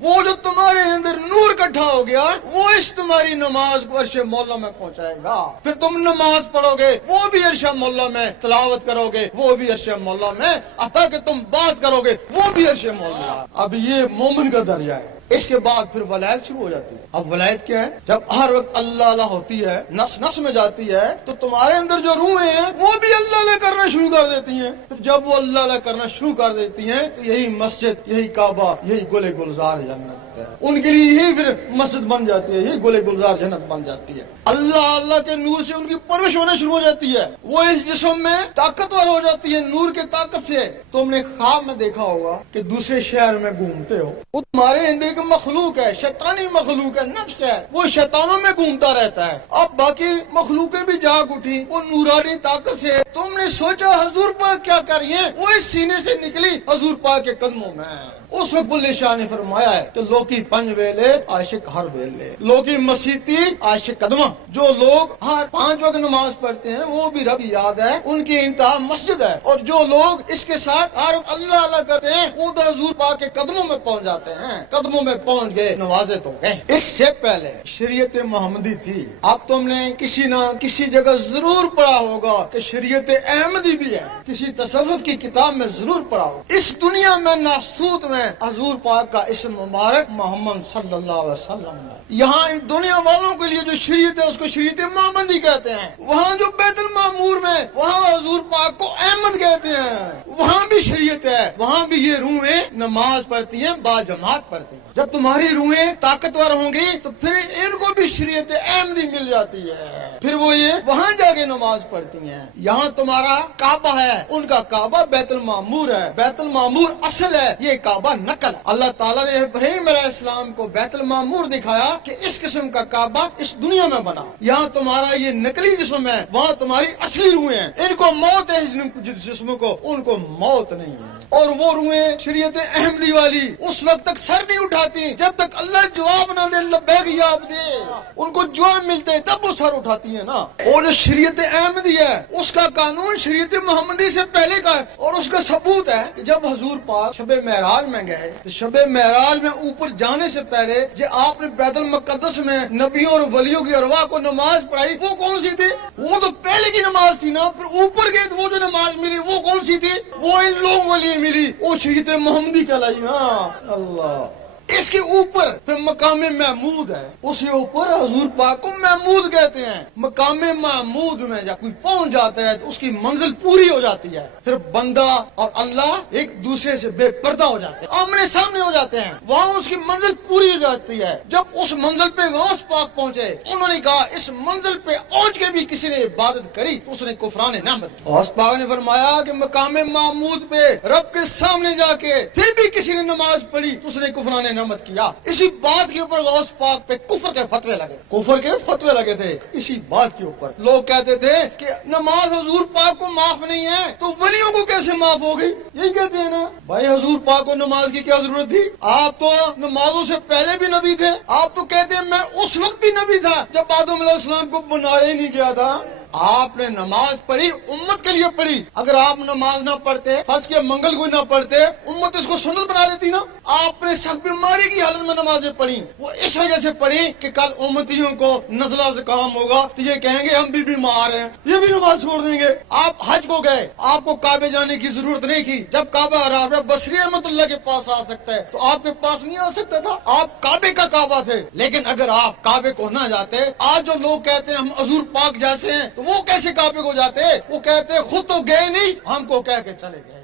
وہ جو تمہارے اندر نور اکٹھا ہو گیا وہ اس تمہاری نماز کو عرش مولا میں پہنچائے گا. پھر تم نماز پڑھو گے وہ بھی عرش مولا میں، تلاوت کرو گے وہ بھی عرش مولا میں، عطا کہ تم بات کرو گے وہ بھی عرش مولا. اب یہ مومن کا درجہ ہے. اس کے بعد پھر ولایت شروع ہو جاتی ہے. اب ولایت کیا ہے؟ جب ہر وقت اللہ اللہ ہوتی ہے، نس نس میں جاتی ہے، تو تمہارے اندر جو روحیں ہیں وہ بھی اللہ اللہ کرنا شروع کر دیتی ہیں. پھر جب وہ اللہ اللہ کرنا شروع کر دیتی ہیں تو یہی مسجد، یہی کعبہ، یہی گل گلزار جنت ہے. ان کے لیے یہی پھر مسجد بن جاتی ہے، یہی گل گلزار جنت بن جاتی ہے. اللہ اللہ کے نور سے ان کی پرورش ہونا شروع ہو جاتی ہے. وہ اس جسم میں طاقتور ہو جاتی ہے نور کے طاقت سے. تم نے خواب میں دیکھا ہوگا کہ دوسرے شہر میں گھومتے ہو، وہ تمہارے اندر ایک مخلوق ہے، شیطانی مخلوق ہے، نفس ہے، وہ شیطانوں میں گھومتا رہتا ہے. اب باقی مخلوقیں بھی جاگ اٹھی وہ نورانی طاقت سے. تم نے سوچا حضور پاک کیا کریے، وہ اس سینے سے نکلی حضور پاک کے قدموں میں. اس وقت بلے شاہ نے فرمایا ہے کہ لوکی پنج ویلے عاشق ہر ویلے، لوکی مسیتی عاشق قدمہ. جو لوگ ہر 5 وقت نماز پڑھتے ہیں وہ بھی رب یاد ہے، ان کی انتہا مسجد ہے. اور جو لوگ اس کے ساتھ ہر اللہ اللہ کرتے ہیں وہ تو حضور پاک کے قدموں میں پہنچ جاتے ہیں. قدموں میں پہنچ گئے، نوازے تو گئے. اس سے پہلے شریعت محمدی تھی. اب تم نے کسی نہ کسی جگہ ضرور پڑھا ہوگا کہ شریعت احمدی بھی ہے، کسی تصوف کی کتاب میں ضرور پڑھا ہوگا. اس دنیا میں ناسوت میں حضور پاک کا اسم مبارک محمد صلی اللہ علیہ وسلم ہے. یہاں ان دنیا والوں کے لیے جو شریعت ہے اس کو شریعت محمدی کہتے ہیں. وہاں جو بیت المعمور میں وہاں حضور پاک کو احمد کہتے ہیں. وہاں بھی شریعت ہے، وہاں بھی یہ روحیں نماز پڑھتی ہیں، با جماعت پڑھتی ہیں. جب تمہاری روحیں طاقتور ہوں گی تو پھر ان کو بھی شریعت احمدی مل جاتی ہے. پھر وہ یہ وہاں جا کے نماز پڑھتی ہیں. یہاں تمہارا کعبہ ہے، ان کا کعبہ بیت المعمور ہے. بیت المعمور اصل ہے، یہ کعبہ نقل. اللہ تعالیٰ نے ابراہیم علیہ السلام کو بیت المعمور دکھایا کہ اس قسم کا کعبہ اس دنیا میں بنا. یہاں تمہارا یہ نقلی جسم ہے، وہاں تمہاری اصلی روحیں ہیں. ان کو موت ہے جس جسم کو، ان کو موت نہیں ہے. اور وہ روحیں شریعت احمدی والی اس وقت تک سر نہیں اٹھاتی جب تک اللہ جواب نہ دے، لبیک یا عبدی. ان کو جواب ملتے تب وہ سر اٹھاتی ہیں نا. اور جو شریعت احمدی ہے اس کا قانون شریعت محمدی سے پہلے کا ہے. اور اس کا ثبوت ہے کہ جب حضور پاک شب معراج میں گئے تو شب معراج میں اوپر جانے سے پہلے جو آپ نے بیت المقدس میں نبیوں اور ولیوں کی ارواح کو نماز پڑھائی وہ کون سی تھی؟ وہ تو پہلے کی نماز تھی نا. پھر اوپر گئے تو وہ جو نماز ملی وہ کون سی تھی؟ وہ ان لوگوں کے لیے ملی، وہ شریعت محمدی کہلائی نا. اللہ اس کے اوپر پھر مقام محمود ہے، اس کے اوپر حضور پاک کو محمود کہتے ہیں. مقام محمود میں جب کوئی پہنچ جاتا ہے تو اس کی منزل پوری ہو جاتی ہے. پھر بندہ اور اللہ ایک دوسرے سے بے پردہ ہو جاتے ہیں، آمنے سامنے ہو جاتے ہیں. وہاں اس کی منزل پوری ہو جاتی ہے. جب اس منزل پہ غوث پاک پہنچے انہوں نے کہا اس منزل پہ پہنچ کے بھی کسی نے عبادت کری تو اس نے کفران نعمت کی. غوث پاک نے فرمایا کہ مقام محمود پہ رب کے سامنے جا کے پھر بھی کسی نے نماز پڑھی تو اس نے کفران نعمت کیا. اسی بات کے اوپر غوث پاک پہ کفر کے فتوے لگے، کفر کے فتوے لگے تھے. اسی بات کے اوپر لوگ کہتے تھے کہ نماز حضور پاک کو معاف نہیں ہے تو ولیوں کو کیسے معاف ہوگی. یہی کہتے ہیں نا بھائی حضور پاک کو نماز کی کیا ضرورت تھی؟ آپ تو نمازوں سے پہلے بھی نبی تھے. آپ تو کہتے ہیں میں اس وقت بھی نبی تھا جب آدم علیہ السلام کو بنایا ہی نہیں گیا تھا. آپ نے نماز پڑھی امت کے لیے پڑھی. اگر آپ نماز نہ پڑھتے، فرض کے منگل کو نہ پڑھتے، امت اس کو سنت بنا لیتی نا. آپ نے سخت بیماری کی حالت میں نمازیں پڑھی، وہ اس وجہ سے پڑھی کہ کل امتیوں کو نزلہ زکام ہوگا تو یہ کہیں گے ہم بھی بیمار ہیں، یہ بھی نماز چھوڑ دیں گے. آپ حج کو گئے، آپ کو کعبے جانے کی ضرورت نہیں تھی. جب کعبہ رافع بصری رحمۃ اللہ کے پاس آ سکتا ہے تو آپ کے پاس نہیں آ سکتا تھا. آپ کعبے کا کعبہ تھے. لیکن اگر آپ کعبے کو نہ جاتے، آج جو لوگ کہتے ہیں ہم حضور پاک جیسے ہیں، تو وہ کیسے کعبے کو جاتے؟ وہ کہتے خود تو گئے نہیں، ہم کو کہہ کے چلے گئے.